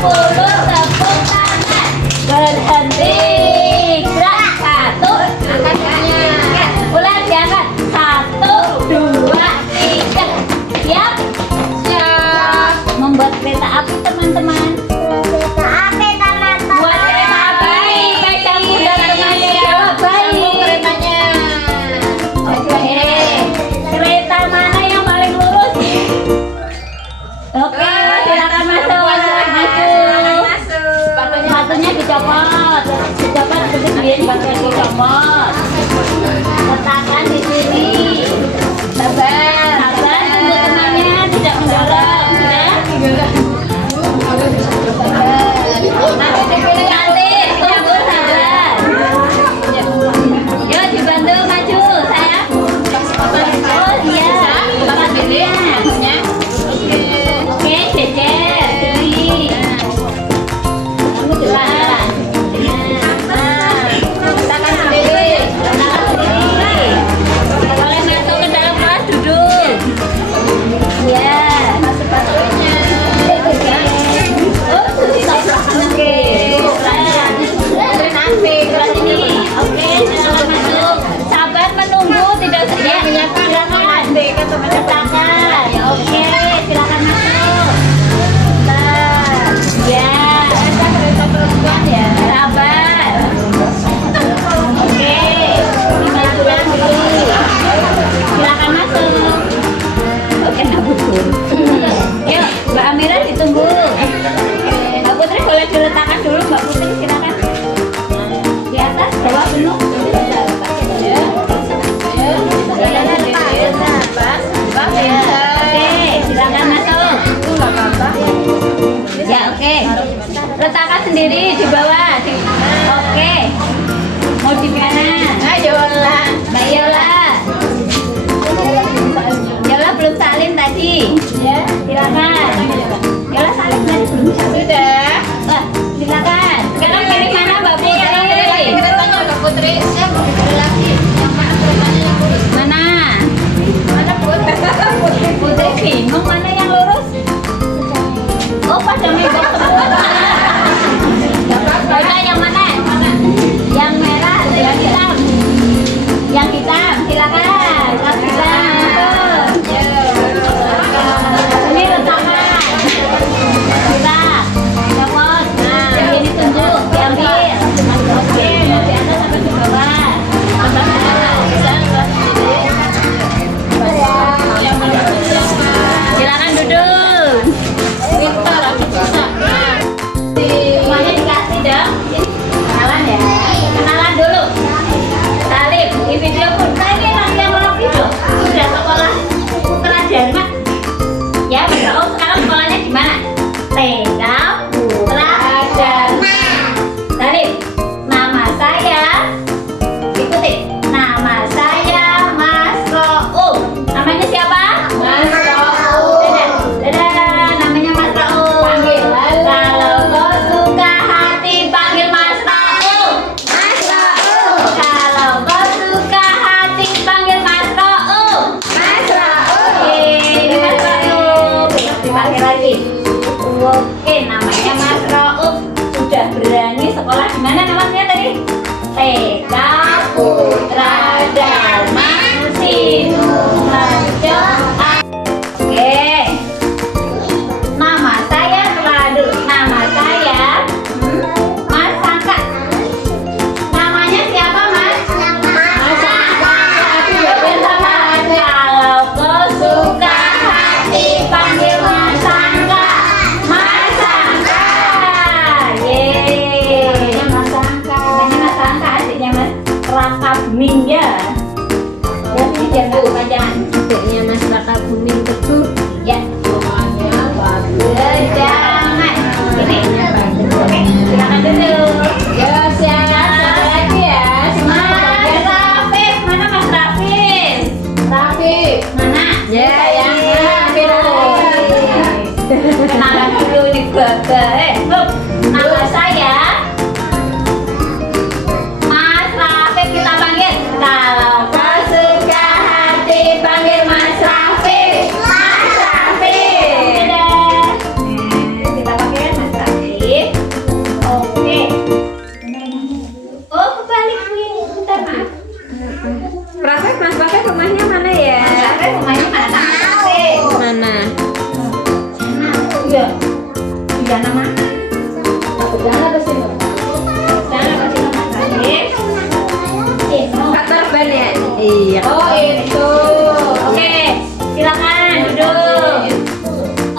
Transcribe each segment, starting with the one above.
10 tepuk tangan. Berhenti. Gerak. 1. Angkat kakinya. Ulang diangkat. 1, 2, 3. Siap? Siap. Membuat kereta api teman-teman. Kereta api teman-teman. Buat kereta api. Baik kamu dan temannya jawab baik. Keretanya. Oke. Kereta mana yang paling lurus? Oke, silakan masuk. Sepatunya dicopot. Dicopot seperti ini, pakai dicopot. Letakkan di sini. Sabar. Sabar, tunggu temannya tidak mendorong, ya. Nanti, tunggu sabar. Yuk dibantu maju, sayang. Oh iya, sepatunya. Oke, jejer, sini. Kamu jualan. Letakkan sendiri. Letakkan sendiri. Boleh masuk ke dalam kelas, duduk. Ya, sepatunya. Oh, susah. Oke. Nanti kelas ini. Oke, silakan masuk. Sabar menunggu, tidak usah. Ya, silakan. Letakkan. Oke, silakan masuk. Bentar. Ya. Sabar. Oke. Dimajukan dulu. Silakan masuk. Oke, Mbak Putri. Yuk, Mbak Amira ditunggu. Mbak Putri boleh diletakkan dulu, Mbak Putri silakan. Di atas, bawah penuh. Oke, silakan masuk. Ya, oke. Letakkan sendiri di bawah. Oke. Mau di mana? Yola. Mbak Yola. Yola belum salin tadi. Ya, silakan. Yola salin tadi belum? Sudah. Wah, silakan. Sekarang pilih mana Mbak Putri? Mbak Putri, saya mau pilih lagi. Yang mana keretanya yang lurus? Mana? Mana Putri? Putri bingung mana yang lurus? Oh, pada minggu semua. Yola yang mana? Yang merah atau yang hitam? Yang hitam, silakan. Yang hitam. Ini letakkan. Gerak. Copot. Nah, ini tunjuk. Diambil. Oke, mau di atas sampai di bawah. Silakan duduk. Semuanya dikasih dong. Kenalan ya. Kenalan dulu. Salim, di video pun. Nah, ini yang rapi dong. Sudah sekolah Putra Dharma. Ya, betul. Oh, sekarang sekolahnya di mana? TK Putra Dharma. Salim, nama saya. Ikuti. Nama saya Mas Roum. Namanya siapa? Mas Roum. Dadah, namanya Mas Roum. Panggil. Kalau kau suka hati, panggil Mas Roum. Mas Roum. Kalau kau suka hati, panggil Mas Roum. Mas Roum. Ini Mas Roum. Dipanggil lagi. Oke, namanya Mas Roum. Sudah berani sekolah di mana namanya tadi? TK Putra Dharma Sidoarjo. Oke. Nama saya Radu. Nama saya Mas Sangka. Namanya siapa, Mas? Mas Sangka. Bersama. Kalau kau suka hati, panggil Mas Sangka. Mas Sangka. Yeay. Mas Sangka. Namanya Mas Sangka, adiknya Mas Raka Buming ya. Jadi jangan kepanjangan. Adiknya Mas Raka Buming betul. Ya. Semuanya bagus. Jangan. Ini. Oke, silakan duduk. Ya, siap lagi ya. Mas Rafif, mana Mas Rafif? Rafif, mana? Ya, yang kenalan dulu nih Bapak. Nama saya Mas Rafif, kita panggil. Kalau kau suka hati, panggil Mas Rafif. Mas Rafif. Dadah. Kita panggil Mas Rafif. iya. Diana mana? Jangan apa sih? Diana pasti nomor Salib. Kantor ban ya? Iya. Oh itu. Oke, silakan duduk.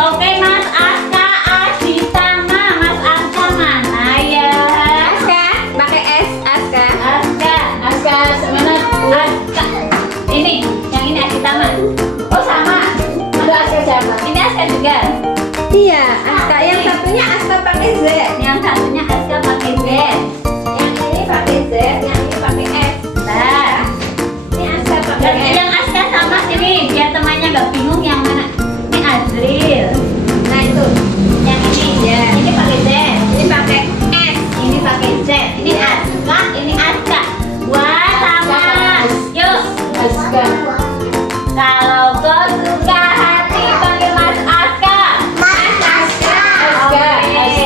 Oke, Mas Aska Aditama. Mas Aska mana ya? Aska, pakai S Aska. Aska mana? Aska. Ini, yang ini Aditama. Oh sama. Ada Aska siapa? Ini Aska juga. Iya, Aska. Yang satunya Aska pakai Z. Yang satunya Aska pakai Z. Yang ini pakai Z, yang ini pakai S. Nah, Ini Aska pakai S. yang Aska sama sini biar temannya nggak bingung yang mana. Ini Azril. Nah itu. Yang ini, Ya. ini pakai Z. Ini pakai S. Ini pakai Z. Ini Ya. Aska, ini Aska. Wah sama. Yuk. Aska. Kalau kau suka hati panggil Mas Aska. Mas Aska. Oke.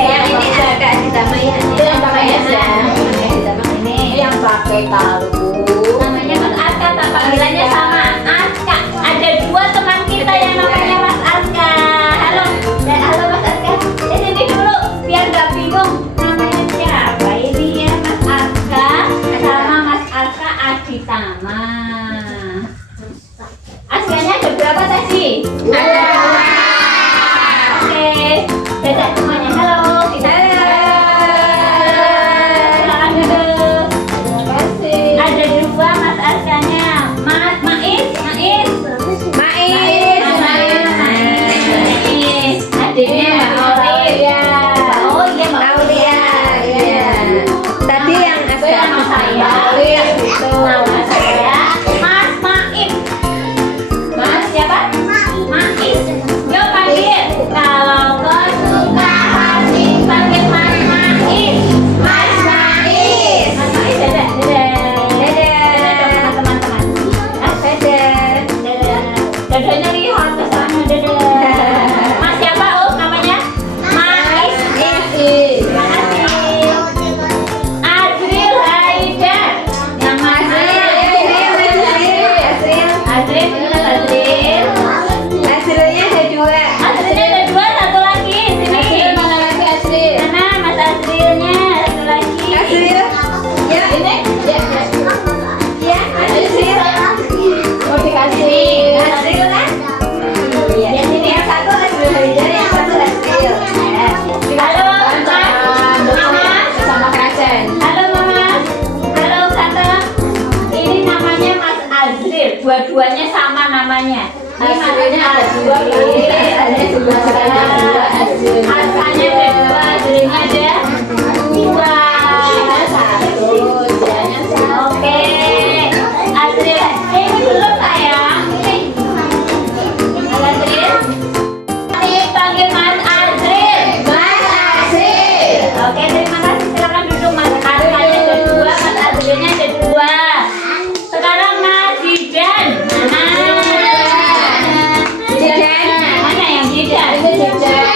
Yang ini Aska Aditama ya. Itu yang pakai S ya. Pakai Aditama ini. Yang pakai kalbu. Namanya Mas Aska, tak panggilannya sama. Aska. Ada dua teman kita yang namanya Mas Aska. Halo. Halo Mas Aska. Sini dulu biar nggak bingung. Namanya siapa ini ya Mas Aska sama Mas Aska Aditama. Askanya ada berapa tadi? Ada. Oke. Dadah semuanya. Halo. Silakan duduk. Terima kasih. Ada dua Mas Askanya. Mas Mais. Mais. Adiknya Mbak Aulia. Oh iya Mbak Aulia. Iya. Tadi yang Aska. Nama saya. Aulia itu. Nama saya Mas Maif. Mas siapa? Mais. Yuk panggil. Kalau kau suka hati panggil Mas Maif. Mas Mais. Mas Maif dadah. Dadah teman-teman. Dadah. Dadanya lihat ke sana, dadah. Mas siapa? Oh, namanya Mais. Terima kasih. Azril Haidar. Yang mana? Azril, benar Azril. Hasilnya ada dua. Azrilnya ada dua, satu lagi. Sini. Mana lagi Asri? Mana Mas Azrilnya? Satu lagi. Hasil. Ya ini. Ya. Ya. Hasil. Mau dikasih. Hasil kan? Iya. Yang ini yang satu Hasil Haidar, yang satu Hasil. Halo, Mama. Sama Krasen. Halo Mama. Halo Tante. Ini namanya Mas Azril. Dua-duanya sama namanya. Ini Hasilnya namanya ada dua. Azril. Ada dua. Asalnya ada dua, Azrilnya ada dua. Satu. Jangan satu. Oke. Azril. Ini belum sayang. Ini. Mas Azril. Panggil Mas Azril. Mas Asri. Oke, terima kasih. Silakan duduk Mas. Asalnya ada dua, Mas Azrilnya ada dua. Sekarang Mas Jidan. Mana? Jidan. Mana yang Jidan? Ini Jidan.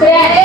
Berani